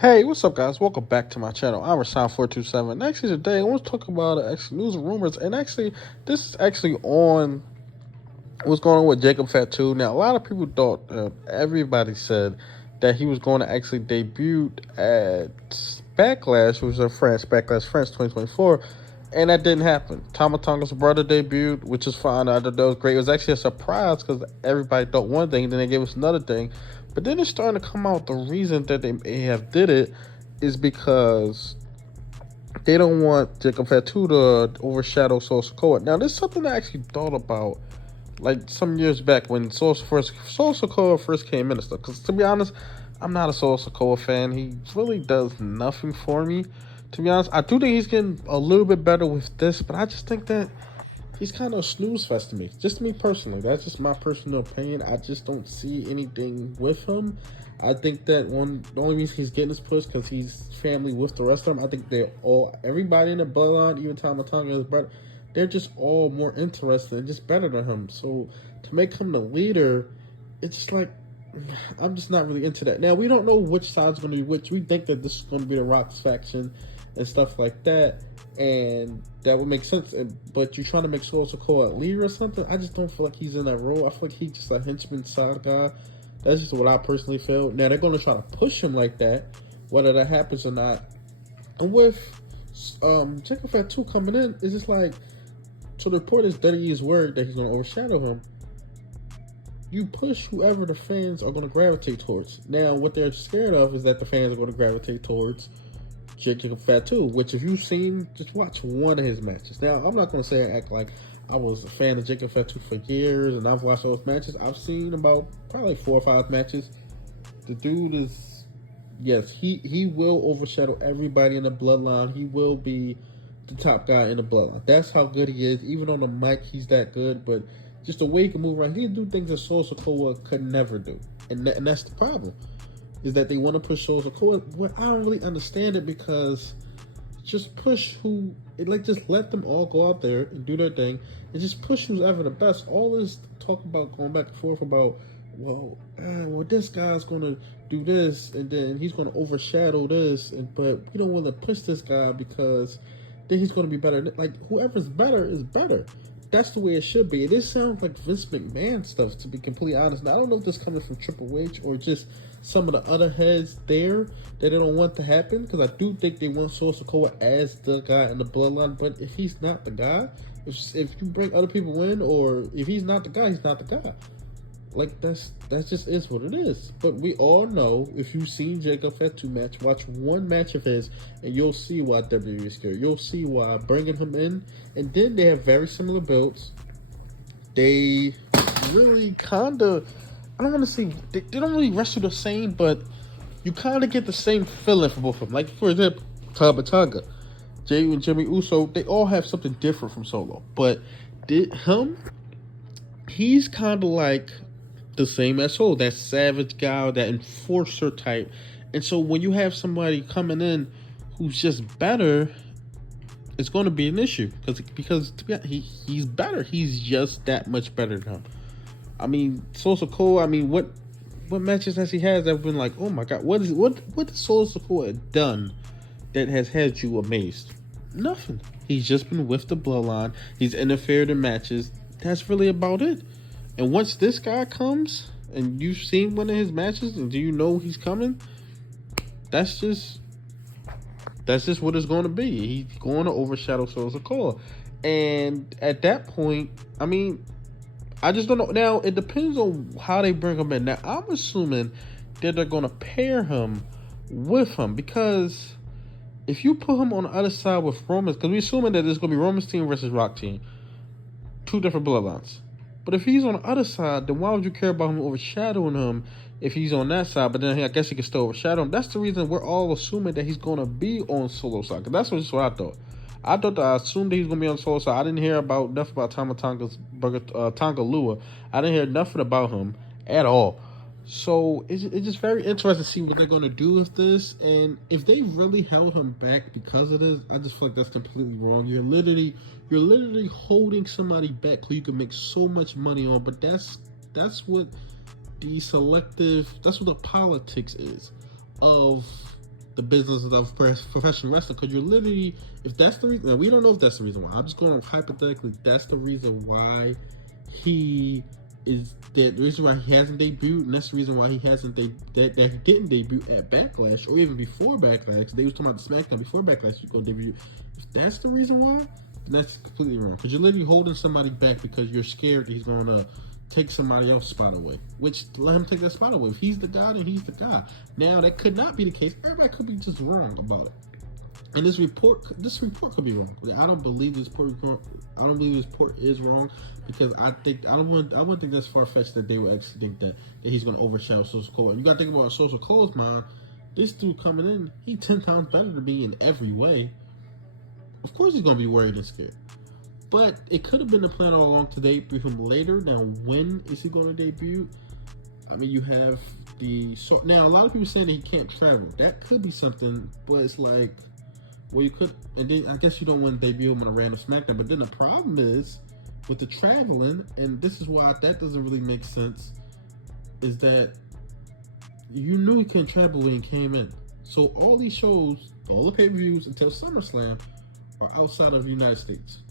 Hey, what's up, guys? Welcome back to my channel. I'm Rasan427. Actually, today I want to talk about news and rumors, and actually, this is actually on what's going on with Jacob Fatu. Now, a lot of people thought, everybody said that he was going to actually debut at Backlash, which was in France, Backlash France 2024, and that didn't happen. Tama Tonga's brother debuted, which is fine. I thought that was great. It was actually a surprise because everybody thought one thing, then they gave us another thing. But then it's starting to come out the reason that they may have did it is because they don't want Jacob Fatu to overshadow Solo Sikoa. Now, this is something I actually thought about like some years back when Solo Sikoa first came in and stuff. Because to be honest, I'm not a Solo Sikoa fan. He really does nothing for me. To be honest, I do think he's getting a little bit better with this, but I just think that he's kind of a snooze fest to me. Just me personally. That's just my personal opinion. I just don't see anything with him. I think that the only reason he's getting this push because he's family with the rest of them. I think everybody in the bloodline, even Tama Tonga, his brother, they're just all more interested and just better than him. So to make him the leader, it's just like I'm just not really into that. Now we don't know which side's going to be which. We think that this is going to be the Rock's faction and stuff like that, and that would make sense. But you're trying to make Solo Sikoa a leader or something. I just don't feel like he's in that role. I feel like he's just a henchman side guy. That's just what I personally feel. Now they're going to try to push him like that, whether that happens or not. And with Jacob Fatu coming in, it's just like, so the report is that he is worried that he's going to overshadow him. You push whoever the fans are going to gravitate towards. Now, what they're scared of is that the fans are going to gravitate towards Jacob Fatu, which if you've seen, just watch one of his matches. Now, I'm not going to say I act like I was a fan of Jacob Fatu for years and I've watched those matches. I've seen about probably 4 or 5 matches. The dude is, yes, he will overshadow everybody in the bloodline. He will be the top guy in the bloodline. That's how good he is. Even on the mic, he's that good, but just the way he can move around, he can do things that Solo Sikoa could never do. And that's the problem. Is that they want to push Solo Sikoa. Well, I don't really understand it because just push just let them all go out there and do their thing and just push who's ever the best. All this talk about going back and forth about, well, this guy's going to do this and then he's going to overshadow this, but we don't want to push this guy because then he's going to be better. Like, whoever's better is better. That's the way it should be. It sounds like Vince McMahon stuff, to be completely honest. Now, I don't know if this is coming from Triple H or just some of the other heads there that they don't want to happen, because I do think they want Solo Sikoa as the guy in the bloodline. But if he's not the guy, if you bring other people in, or if he's not the guy, he's not the guy. Like, that just is what it is. But we all know, if you've seen Jacob Fatu match, watch one match of his, and you'll see why WWE is scared. You'll see why bringing him in, and then they have very similar builds. They really kind of, I don't want to say, they don't really wrestle the same, but you kind of get the same feeling for both of them. Like, for example, Tama Tonga, Jey and Jimmy Uso, they all have something different from Solo. But he's kind of like the same as Solo, that savage guy, that enforcer type. And so when you have somebody coming in who's just better, it's going to be an issue because to be honest, he's better. He's just that much better than him. I mean, Solo Sikoa, I mean, what matches has he had that have been like, oh my god, what has Solo Sikoa done that has had you amazed? Nothing. He's just been with the bloodline. He's interfered in matches. That's really about it. And once this guy comes, and you've seen one of his matches, and do you know he's coming? That's just what it's going to be. He's going to overshadow Solo Sikoa. And at that point, I mean, I just don't know. Now, it depends on how they bring him in. Now, I'm assuming that they're going to pair him with him, because if you put him on the other side with Roman's, because we're assuming that there's going to be Roman's team versus Rock team, 2 different bloodlines. But if he's on the other side, then why would you care about him overshadowing him if he's on that side? But then I guess he can still overshadow him. That's the reason we're all assuming that he's going to be on Solo side. That's just what I thought. I assumed that he was going to be on Solo side. I didn't hear enough about Tama Tonga's brother, Tonga Lua. I didn't hear nothing about him at all. So it's just very interesting to see what they're going to do with this. And if they really held him back because of this, I just feel like that's completely wrong. You're literally holding somebody back who you can make so much money on. But that's what the politics is of the business of professional wrestling, because you're literally, if that's the reason, we don't know if that's the reason why. I'm just going to hypothetically, that's the reason why he is, the reason why he hasn't debuted, and that's the reason why he hasn't, that he didn't debut at Backlash, or even before Backlash. They was talking about the SmackDown before Backlash, he's going to debut. If that's the reason why, then that's completely wrong, because you're literally holding somebody back because you're scared that he's going to take somebody else's spot away, which let him take that spot away. If he's the guy, then he's the guy. Now, that could not be the case. Everybody could be just wrong about it. And this report could be wrong. I don't believe this report is wrong, because I wouldn't think that's far-fetched that they would actually think that he's going to overshadow Social Cole. And you got to think about Social Cole's mind. This dude coming in, he's 10 times better than me in every way. Of course he's going to be worried and scared. But it could have been the plan all along to debut him later. Now, when is he going to debut? I mean, you have now a lot of people saying that he can't travel. That could be something, but it's like, well, you could, and then I guess you don't want to debut him on a random SmackDown. But then the problem is with the traveling, and this is why that doesn't really make sense, is that you knew he couldn't travel when he came in. So all these shows, all the pay-per-views until SummerSlam, are outside of the United States.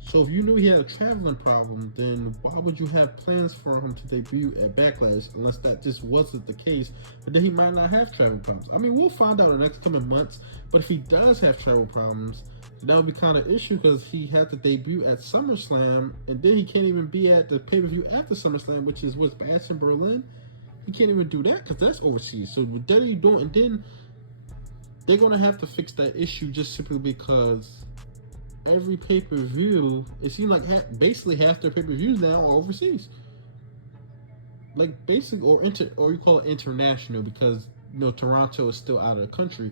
So if you knew he had a traveling problem, then why would you have plans for him to debut at Backlash, unless that just wasn't the case? But then he might not have travel problems. I mean, we'll find out in the next coming months. But if he does have travel problems, that would be kind of an issue, because he had to debut at SummerSlam, and then he can't even be at the pay-per-view after SummerSlam, which is what's Bash in Berlin. He can't even do that because that's overseas. So what are you doing? And then they're going to have to fix that issue, just simply because every pay-per-view, it seems like basically half their pay-per-views now are overseas. Like basically, or you call it international, because Toronto is still out of the country,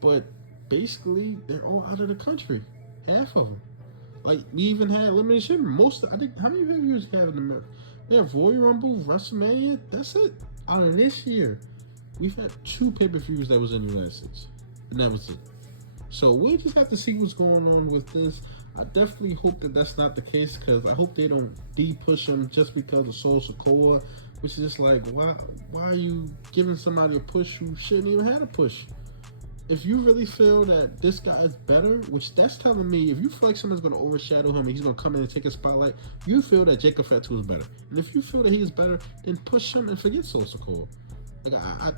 but basically they're all out of the country. Half of them. Like, we even had elimination. I think, how many pay-per-views have in America? They have Royal Rumble, WrestleMania. That's it. Out of this year, we've had 2 pay-per-views that was in the United States, and that was it. So we'll just have to see what's going on with this. I definitely hope that that's not the case, because I hope they don't de-push him just because of Solo Sikoa, which is just like, why are you giving somebody a push who shouldn't even have a push? If you really feel that this guy is better, which that's telling me, if you feel like someone's going to overshadow him and he's going to come in and take a spotlight, you feel that Jacob Fatu is better. And if you feel that he is better, then push him and forget Solo Sikoa. Like,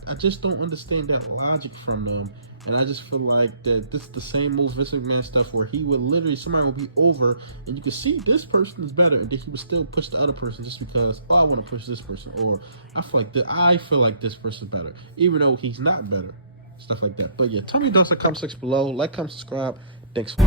I just don't understand that logic from them. And I just feel like that this is the same old Vince McMahon stuff, where he would literally, somebody would be over and you could see this person is better, and then he would still push the other person just because, oh, I want to push this person, or I feel like this person is better, even though he's not better. Stuff like that. But yeah, tell me your thoughts in the comment section below. Like, comment, subscribe. Thanks for